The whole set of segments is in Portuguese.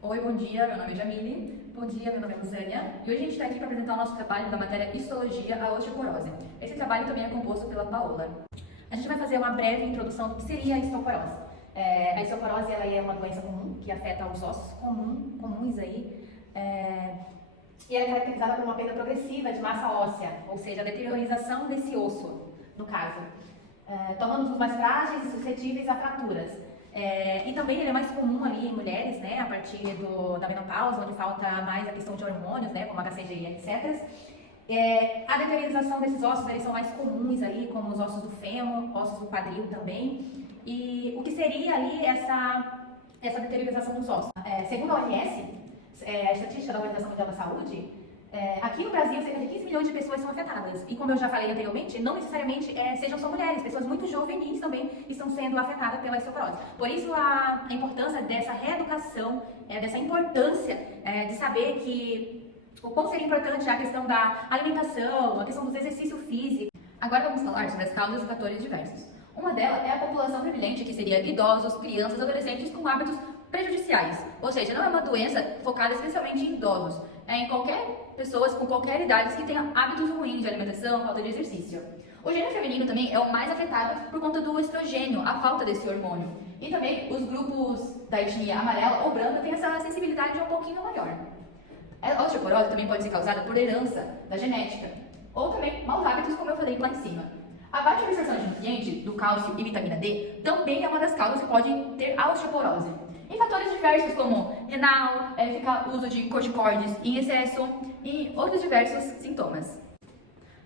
Oi, bom dia, meu nome é Jamile. Bom dia, meu nome é Luzânia. E hoje a gente está aqui para apresentar o nosso trabalho da matéria Histologia à Osteoporose. Esse trabalho também é composto pela Paola. A gente vai fazer uma breve introdução do que seria a osteoporose. A osteoporose ela é uma doença comum que afeta os ossos comuns aí. E ela é caracterizada por uma perda progressiva de massa óssea, ou seja, a deteriorização desse osso, no caso, tornando-os mais frágeis e suscetíveis a fraturas. E também ele é mais comum ali em mulheres, né, a partir da menopausa, onde falta mais a questão de hormônios, né, como HCG, etc. A deteriorização desses ossos, eles são mais comuns ali, como os ossos do fêmur, ossos do quadril também. E o que seria ali essa deteriorização dos ossos? Segundo a OMS, a estatística da Organização Mundial da Saúde, aqui no Brasil, cerca de 15 milhões de pessoas são afetadas. E como eu já falei anteriormente, não necessariamente sejam só mulheres, pessoas muito juvenis também estão sendo afetadas pela osteoporose. Por isso a importância dessa reeducação, dessa importância de saber que o quão seria importante a questão da alimentação, a questão dos exercícios físicos. Agora vamos falar sobre as causas e fatores diversos. Uma delas é a população prevalente, que seria idosos, crianças, adolescentes com hábitos prejudiciais, ou seja, não é uma doença focada especialmente em idosos, em pessoas com qualquer idade que tenham hábitos ruins de alimentação, falta de exercício. O gênero feminino também é o mais afetado por conta do estrogênio, a falta desse hormônio. E também os grupos da etnia amarela ou branca têm essa sensibilidade um pouquinho maior. A osteoporose também pode ser causada por herança da genética, ou também maus hábitos, como eu falei lá em cima. A baixa absorção de nutrientes, do cálcio e vitamina D, também é uma das causas que pode ter a osteoporose. Em fatores diversos como renal, uso de corticoides em excesso e outros diversos sintomas.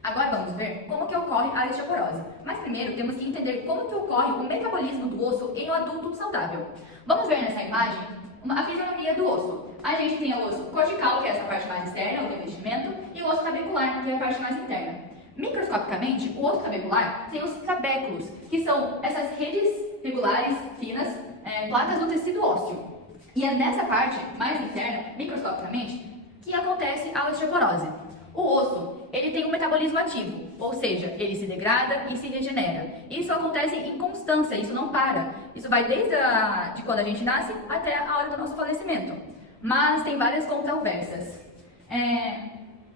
Agora vamos ver como que ocorre a osteoporose. Mas primeiro temos que entender como que ocorre o metabolismo do osso em um adulto saudável. Vamos ver nessa imagem a fisionomia do osso. A gente tem o osso cortical, que é essa parte mais externa, o revestimento, e o osso tabecular, que é a parte mais interna. Microscopicamente, o osso tabecular tem os trabéculos, que são essas redes regulares, finas, placas do tecido ósseo. E é nessa parte mais interna, microscopicamente, que acontece a osteoporose. O osso, ele tem um metabolismo ativo, ou seja, ele se degrada e se regenera. Isso acontece em constância, isso não para. Isso vai desde de quando a gente nasce até a hora do nosso falecimento. Mas tem várias controvérsias.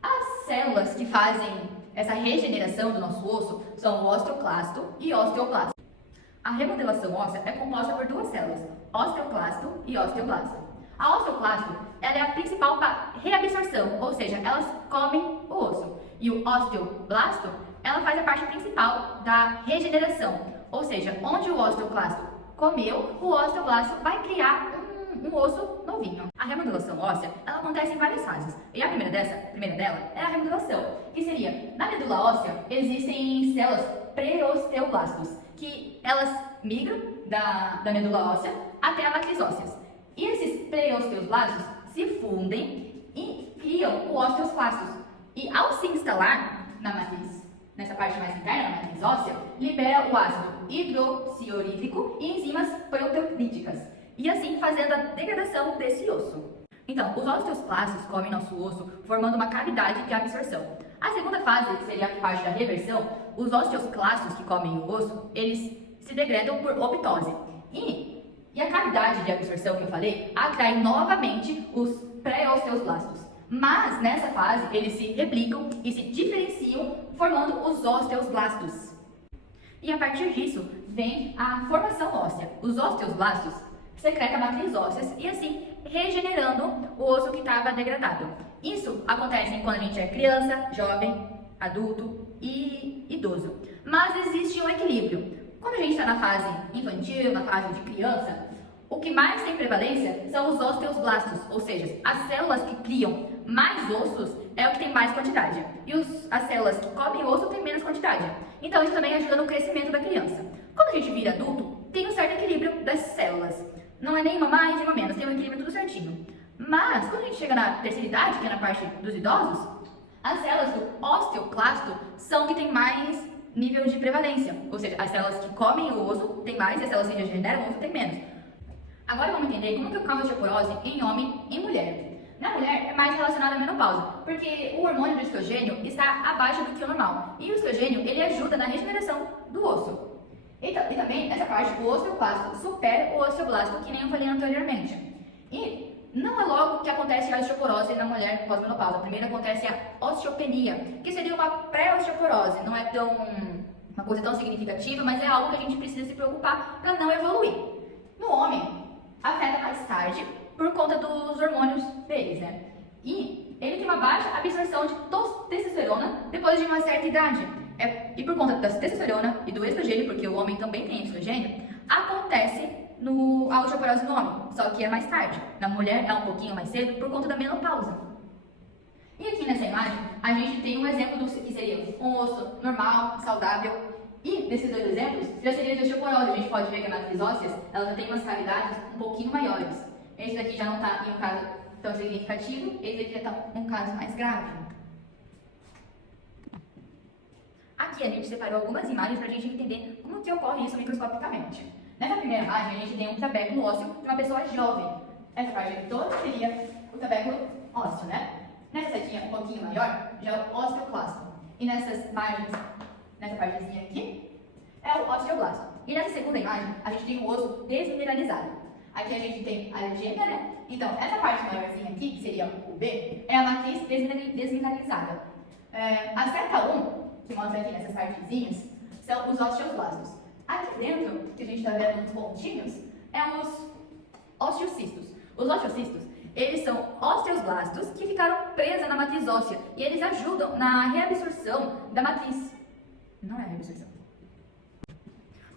As células que fazem essa regeneração do nosso osso são o osteoclasto e osteoblasto. A remodelação óssea é composta por duas células, osteoclasto e osteoblasto. A osteoclasto ela é a principal para reabsorção, ou seja, elas comem o osso. E o osteoblasto ela faz a parte principal da regeneração, ou seja, onde o osteoclasto comeu, o osteoblasto vai criar um osso novinho. A remodelação óssea ela acontece em várias fases. E a primeira dela é a remodelação, que seria, na medula óssea existem células pré-osteoblastos, que elas migram da medula óssea até a matriz óssea. E esses pré-osteoblastos se fundem e criam o osteoclastos. E ao se instalar na matriz, nessa parte mais interna, na matriz óssea, libera o ácido hidroxiurídrico e enzimas proteolíticas, e assim fazendo a degradação desse osso. Então, os osteoclastos comem nosso osso, formando uma cavidade de absorção. A segunda fase, que seria a parte da reversão, os osteoclastos que comem o osso, eles se degradam por optose. E a cavidade de absorção que eu falei atrai novamente os pré-osteoblastos. Mas nessa fase eles se replicam e se diferenciam, formando os osteoblastos. E a partir disso vem a formação óssea. Os osteoblastos secretam a matriz óssea e assim regenerando o osso que estava degradado. Isso acontece quando a gente é criança, jovem, adulto e idoso. Mas existe um equilíbrio. Quando a gente está na fase infantil, na fase de criança, o que mais tem prevalência são os osteoblastos, ou seja, as células que criam mais ossos é o que tem mais quantidade. E as células que comem osso têm menos quantidade. Então isso também ajuda no crescimento da criança. Quando a gente vira adulto, tem um certo equilíbrio das células. Não é nenhuma mais, nenhuma menos, tem um equilíbrio tudo certinho. Mas quando a gente chega na terceira idade, que é na parte dos idosos, as células do osteoclasto são que tem mais nível de prevalência. Ou seja, as células que comem o osso tem mais e as células que regeneram o osso tem menos. Agora vamos entender como que ocorre a osteoporose em homem e mulher. Na mulher é mais relacionada à menopausa, porque o hormônio do estrogênio está abaixo do que o normal. E o estrogênio ele ajuda na regeneração do osso. E também, nessa parte, o osteoclasto supera o osteoblasto, que nem eu falei anteriormente. E não logo que acontece a osteoporose na mulher pós-menopausa. Primeiro acontece a osteopenia, que seria uma pré-osteoporose. Não é uma coisa tão significativa, mas é algo que a gente precisa se preocupar para não evoluir. No homem, afeta mais tarde por conta dos hormônios deles, né? E ele tem uma baixa absorção de testosterona depois de uma certa idade. E por conta da testosterona e do estrogênio, porque o homem também tem estrogênio, acontece a osteoporose no homem, só que é mais tarde. Na mulher é um pouquinho mais cedo por conta da menopausa. E aqui nessa imagem, a gente tem um exemplo do que seria um osso normal, saudável. E desses dois exemplos, já seria de osteoporose. A gente pode ver que as matriz ósseas, ela já tem umas cavidades um pouquinho maiores. Esse daqui já não está em um caso tão significativo, esse aqui já está em um caso mais grave. Aqui a gente separou algumas imagens para a gente entender como que ocorre isso microscopicamente. Nessa primeira imagem, a gente tem um tabéculo ósseo de uma pessoa jovem. Essa parte aqui toda seria o tabéculo ósseo, né? Nessa setinha um pouquinho maior, já é o osteoclasto. E nessas margens, nessa partezinha aqui, é o osteoblasto. E nessa segunda imagem, a gente tem o osso desmineralizado. Aqui a gente tem a legêmea, né? Então, essa parte maiorzinha aqui, que seria o B, é a matriz desmineralizada. A seta 1, que mostra aqui nessas partezinhas, são os osteoblastos. Aqui dentro, que a gente está vendo uns pontinhos, é os osteocistos. Os osteocistos, eles são osteoblastos que ficaram presos na matriz óssea e eles ajudam na reabsorção da matriz. Não é a reabsorção.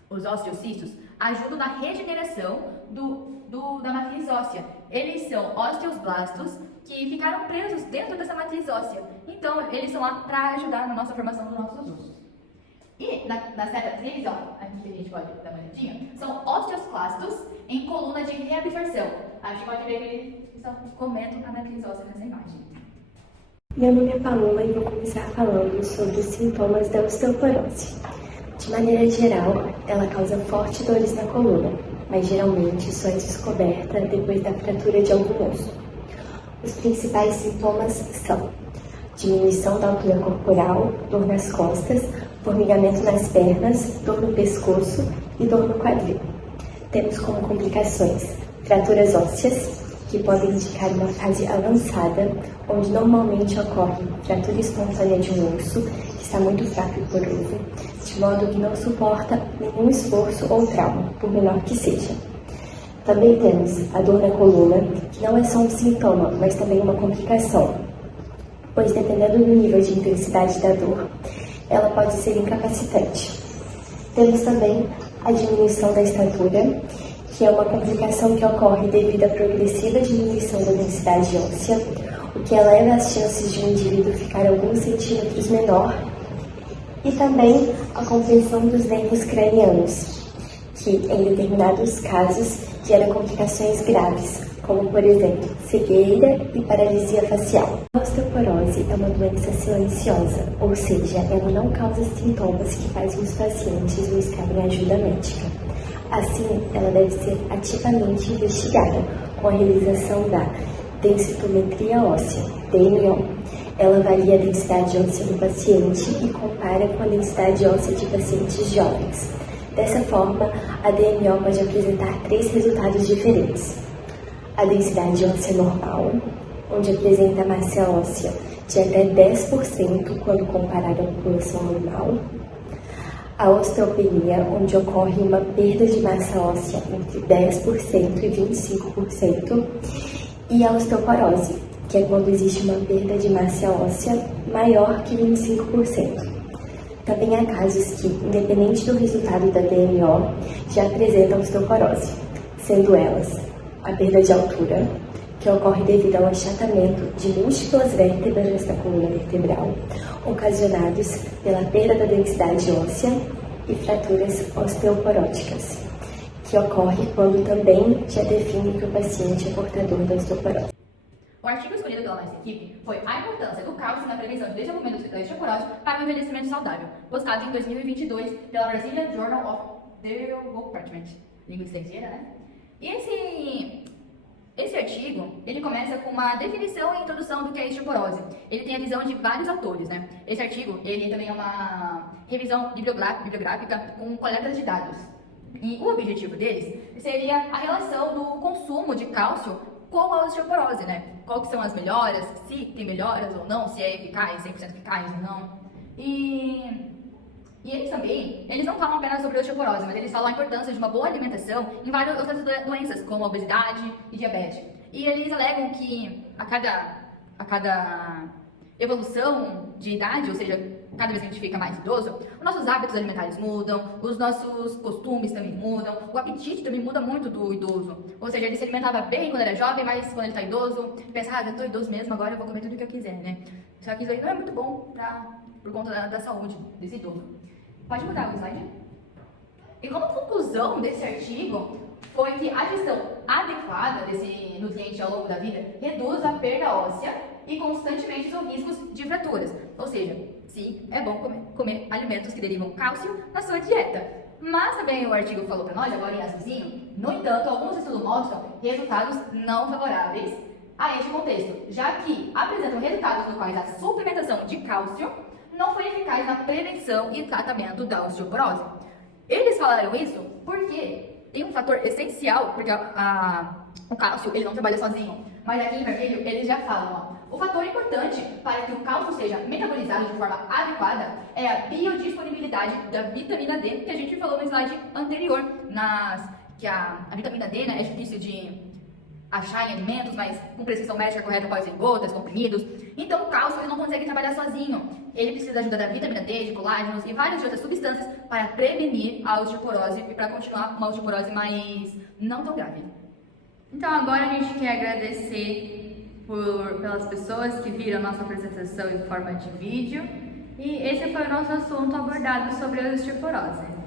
Os osteocistos ajudam na regeneração da matriz óssea. Eles são osteoblastos que ficaram presos dentro dessa matriz óssea. Então, eles são lá para ajudar na nossa formação dos nossos ossos. E na seta 3, ó, aqui que a gente pode dar uma olhadinha, são osteoclastos em coluna de reabsorção. A gente pode ver que eles estão comendo a matriz óssea nessa imagem. Meu nome é Paola e vou começar falando sobre os sintomas da osteoporose. De maneira geral, ela causa fortes dores na coluna, mas geralmente só é descoberta depois da fratura de algum osso. Os principais sintomas são diminuição da altura corporal, dor nas costas, formigamento nas pernas, dor no pescoço e dor no quadril. Temos como complicações fraturas ósseas, que podem indicar uma fase avançada, onde normalmente ocorre fratura espontânea de um osso, que está muito fraco e poroso, de modo que não suporta nenhum esforço ou trauma, por menor que seja. Também temos a dor na coluna, que não é só um sintoma, mas também uma complicação, pois dependendo do nível de intensidade da dor, ela pode ser incapacitante. Temos também a diminuição da estatura, que é uma complicação que ocorre devido à progressiva diminuição da densidade óssea, o que eleva as chances de um indivíduo ficar alguns centímetros menor, e também a compressão dos nervos cranianos, que em determinados casos gera complicações graves, como por exemplo, cegueira e paralisia facial. A osteoporose é uma doença silenciosa, ou seja, ela não causa sintomas que fazem os pacientes buscarem ajuda médica. Assim, ela deve ser ativamente investigada com a realização da densitometria óssea, DMO. Ela avalia a densidade óssea do paciente e compara com a densidade óssea de pacientes jovens. Dessa forma, a DMO pode apresentar 3 resultados diferentes. A densidade óssea normal, onde apresenta massa óssea de até 10% quando comparada à população normal. A osteopenia, onde ocorre uma perda de massa óssea entre 10% e 25%. E a osteoporose, que é quando existe uma perda de massa óssea maior que 25%. Também há casos que, independente do resultado da DMO, já apresentam osteoporose, sendo elas a perda de altura, que ocorre devido ao achatamento de múltiplas vértebras da coluna vertebral, ocasionados pela perda da densidade óssea, e fraturas osteoporóticas, que ocorre quando também já define que o paciente é portador da osteoporose. O artigo escolhido pela nossa equipe foi A Importância do Cálcio na Prevenção de Desenvolvimento da Osteoporose para o Envelhecimento Saudável, postado em 2022 pela Brazilian Journal of Development, língua estrangeira, né? E esse artigo, ele começa com uma definição e introdução do que é osteoporose. Ele tem a visão de vários autores, né? Esse artigo, ele também é uma revisão bibliográfica com coletas de dados. E o objetivo deles seria a relação do consumo de cálcio com a osteoporose, né? Qual que são as melhoras, se tem melhoras ou não, se é eficaz, 100% eficaz ou não. E eles também, eles não falam apenas sobre osteoporose, mas eles falam a importância de uma boa alimentação em várias outras doenças, como a obesidade e diabetes. E eles alegam que a cada evolução de idade, ou seja, cada vez que a gente fica mais idoso, os nossos hábitos alimentares mudam, os nossos costumes também mudam, o apetite também muda muito do idoso. Ou seja, ele se alimentava bem quando era jovem, mas quando ele está idoso, pensa, eu tô idoso mesmo, agora eu vou comer tudo que eu quiser, né? Só que isso aí não é muito bom por conta da saúde desse idoso. Pode mudar o slide? E como conclusão desse artigo, foi que a gestão adequada desse nutriente ao longo da vida reduz a perda óssea e constantemente os riscos de fraturas. Ou seja, sim, é bom comer alimentos que derivam cálcio na sua dieta. Mas também o artigo falou para nós, agora em azulzinho, no entanto, alguns estudos mostram resultados não favoráveis a este contexto, já que apresentam resultados no quais a suplementação de cálcio não foi eficaz na prevenção e tratamento da osteoporose. Eles falaram isso porque tem um fator essencial, porque o cálcio ele não trabalha sozinho, mas aqui em vermelho eles já falam, ó, o fator importante para que o cálcio seja metabolizado de forma adequada é a biodisponibilidade da vitamina D, que a gente falou no slide anterior, que a vitamina D, né, é difícil de achar em alimentos, mas com prescrição médica correta pode ser em gotas, comprimidos. Então o cálcio ele não consegue trabalhar sozinho. Ele precisa da ajuda da vitamina D, de colágenos e várias outras substâncias para prevenir a osteoporose e para continuar uma osteoporose mais não tão grave. Então agora a gente quer agradecer pelas pessoas que viram a nossa apresentação em forma de vídeo. E esse foi o nosso assunto abordado sobre a osteoporose.